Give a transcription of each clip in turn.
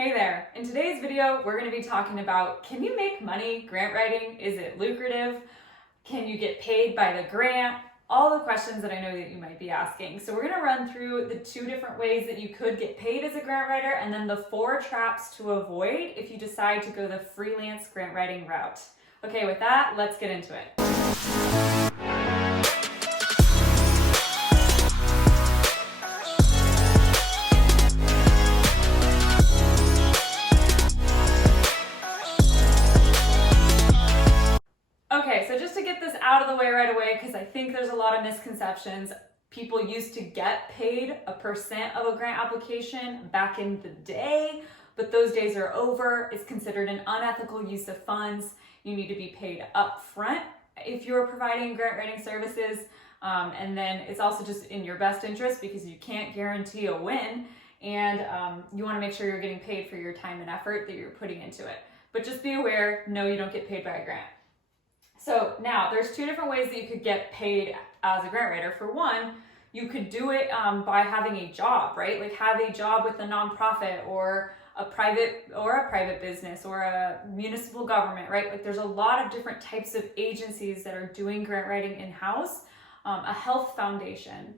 Hey there! In today's video, we're going to be talking about, can you make money grant writing? Is it lucrative? Can you get paid by the grant? All the questions that I know that you might be asking. So we're going to run through the 2 different ways that you could get paid as a grant writer and then the 4 traps to avoid if you decide to go the freelance grant writing route. Okay, with that, let's get into it. Okay, so just to get this out of the way right away, because I think there's a lot of misconceptions. People used to get paid a % of a grant application back in the day, but those days are over. It's considered an unethical use of funds. You need to be paid upfront if you're providing grant writing services. And then it's also just in your best interest because you can't guarantee a win, and you want to make sure you're getting paid for your time and effort that you're putting into it. But just be aware, no, you don't get paid by a grant. So now there's 2 different ways that you could get paid as a grant writer. For one, you could do it by having a job, right? Like have a job with a nonprofit or a private business or a municipal government, right? Like there's a lot of different types of agencies that are doing grant writing in-house, a health foundation,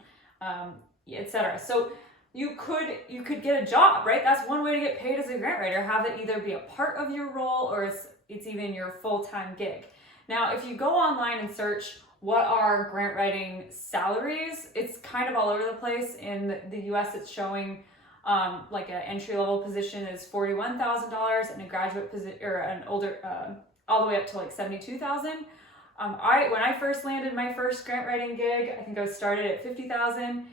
etc. So you could get a job, right? That's one way to get paid as a grant writer. Have it either be a part of your role or it's even your full-time gig. Now, if you go online and search what are grant writing salaries, it's kind of all over the place. In the US, it's showing like an entry-level position is $41,000 and a graduate position or an older all the way up to like $72,000. When I first landed my first grant writing gig, I think I started at $50,000,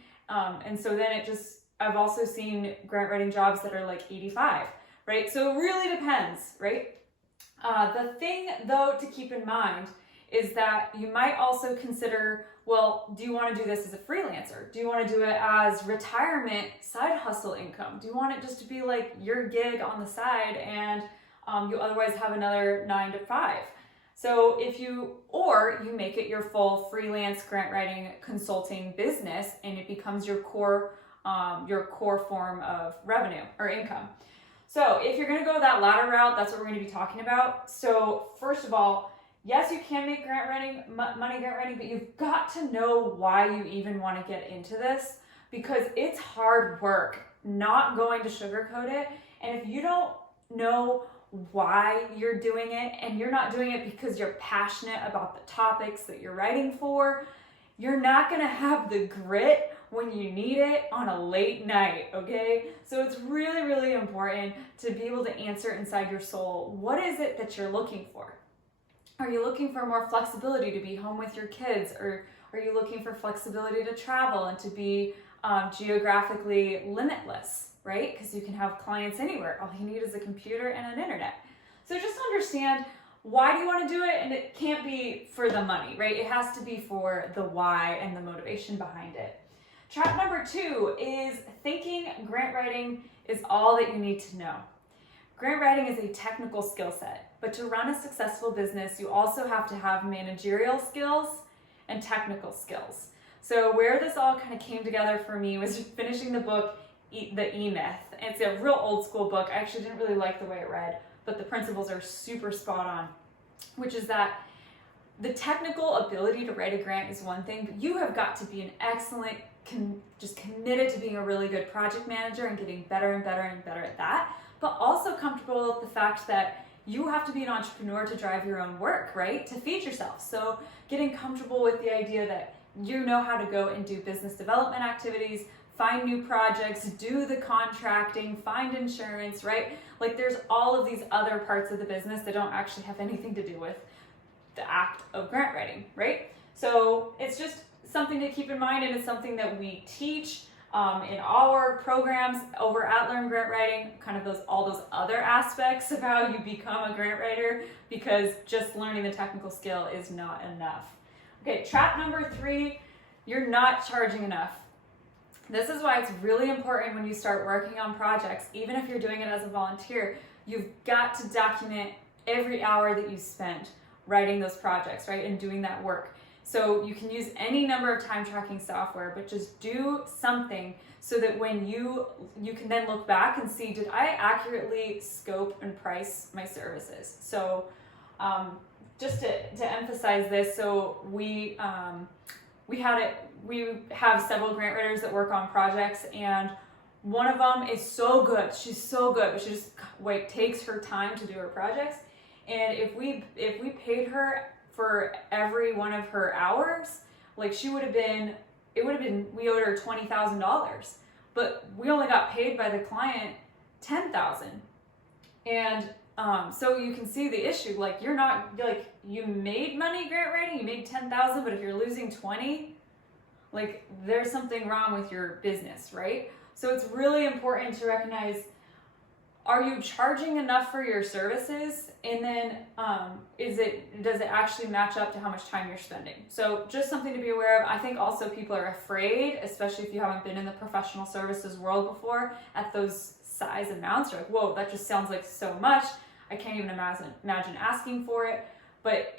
and so then I've also seen grant writing jobs that are like 85, right? So it really depends, right? The thing, though, to keep in mind is that you might also consider, well, do you want to do this as a freelancer? Do you want to do it as retirement side hustle income? Do you want it just to be like your gig on the side and you otherwise have another 9 to 5? So or you make it your full freelance grant writing consulting business and it becomes your core form of revenue or income. So if you're going to go that latter route, that's what we're going to be talking about. So first of all, yes, you can make money grant writing, but you've got to know why you even want to get into this, because it's hard work, not going to sugarcoat it. And if you don't know why you're doing it and you're not doing it because you're passionate about the topics that you're writing for, you're not going to have the grit when you need it on a late night, okay? So it's really, really important to be able to answer inside your soul, what is it that you're looking for? Are you looking for more flexibility to be home with your kids? Or are you looking for flexibility to travel and to be geographically limitless, right? Because you can have clients anywhere. All you need is a computer and an internet. So just understand, why do you want to do it? And it can't be for the money, right? It has to be for the why and the motivation behind it. Trap number 2 is thinking grant writing is all that you need to know. Grant writing is a technical skill set, but to run a successful business, you also have to have managerial skills and technical skills. So where this all kind of came together for me was finishing the book, The E-Myth. It's a real old school book. I actually didn't really like the way it read, but the principles are super spot on, which is that the technical ability to write a grant is one thing, but you have got to be an excellent, just committed to being a really good project manager and getting better and better and better at that, but also comfortable with the fact that you have to be an entrepreneur to drive your own work, right? To feed yourself. So getting comfortable with the idea that you know how to go and do business development activities, find new projects, do the contracting, find insurance, right? Like there's all of these other parts of the business that don't actually have anything to do with the act of grant writing, right? So it's just something to keep in mind, and it's something that we teach in our programs over at Learn Grant Writing, kind of all those other aspects of how you become a grant writer, because just learning the technical skill is not enough. Okay, trap number 3, you're not charging enough. This is why it's really important when you start working on projects, even if you're doing it as a volunteer, you've got to document every hour that you spend writing those projects, right, and doing that work. So you can use any number of time tracking software, but just do something so that when you can then look back and see, did I accurately scope and price my services? So just to emphasize this, so we have several grant writers that work on projects, and one of them is so good. She's so good, but she just takes her time to do her projects. And if we paid her for every one of her hours, like we owed her $20,000, but we only got paid by the client $10,000. And so you can see the issue. Like, you're not, like, you made money grant writing, you made $10,000, but if you're losing 20, like, there's something wrong with your business, right? So it's really important to recognize, are you charging enough for your services? And then does it actually match up to how much time you're spending? So just something to be aware of. I think also people are afraid, especially if you haven't been in the professional services world before, at those size amounts. You're like, whoa, that just sounds like so much. I can't even imagine asking for it. But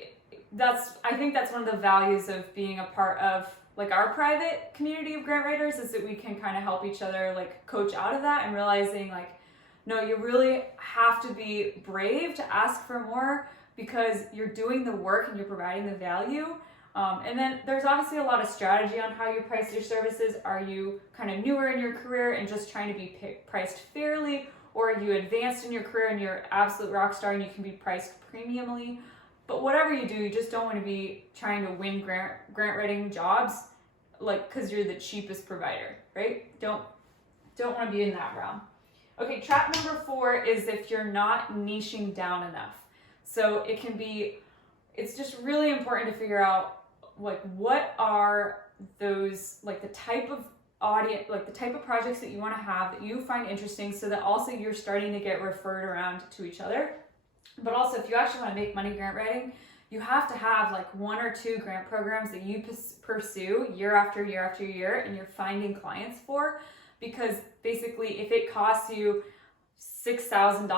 I think that's one of the values of being a part of like our private community of grant writers, is that we can kind of help each other like coach out of that, and realizing like, no, you really have to be brave to ask for more, because you're doing the work and you're providing the value. And then there's obviously a lot of strategy on how you price your services. Are you kind of newer in your career and just trying to be priced fairly? Or are you advanced in your career and you're absolute rock star and you can be priced premiumly? But whatever you do, you just don't want to be trying to win grant writing jobs, like, because you're the cheapest provider, right? Don't want to be in that realm. Okay, trap number 4 is if you're not niching down enough. So it's just really important to figure out, like, what are those, like, the type of audience, like the type of projects that you want to have that you find interesting, so that also you're starting to get referred around to each other. But also, if you actually want to make money grant writing, you have to have like 1 or 2 grant programs that you pursue year after year after year, and you're finding clients for. Because basically, if it costs you $6,000,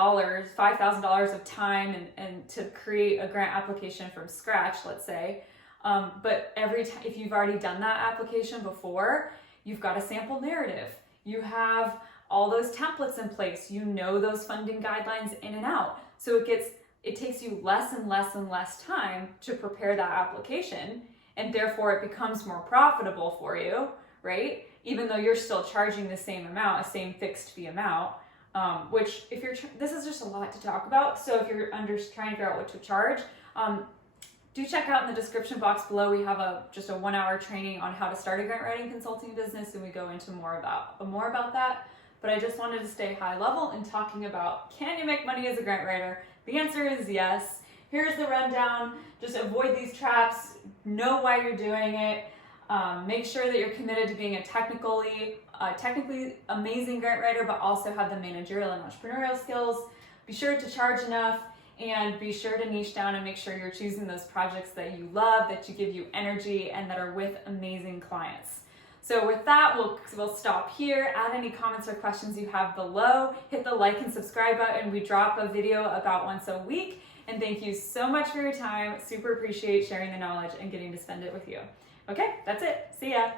$5,000 of time and to create a grant application from scratch, let's say, but every time, if you've already done that application before, you've got a sample narrative, you have all those templates in place, you know those funding guidelines in and out. So it takes you less and less and less time to prepare that application, and therefore it becomes more profitable for you, right? Even though you're still charging the same amount, a same fixed fee amount, which this is just a lot to talk about. So if you're trying to figure out what to charge, do check out in the description box below. We have just a 1-hour training on how to start a grant writing consulting business, and we go into more about that. But I just wanted to stay high level in talking about, can you make money as a grant writer? The answer is yes. Here's the rundown. Just avoid these traps. Know why you're doing it. Make sure that you're committed to being a technically amazing grant writer, but also have the managerial and entrepreneurial skills. Be sure to charge enough, and be sure to niche down and make sure you're choosing those projects that you love, that give you energy, and that are with amazing clients. So with that, we'll stop here. Add any comments or questions you have below. Hit the like and subscribe button. We drop a video about once a week. And thank you so much for your time. Super appreciate sharing the knowledge and getting to spend it with you. Okay, that's it. See ya.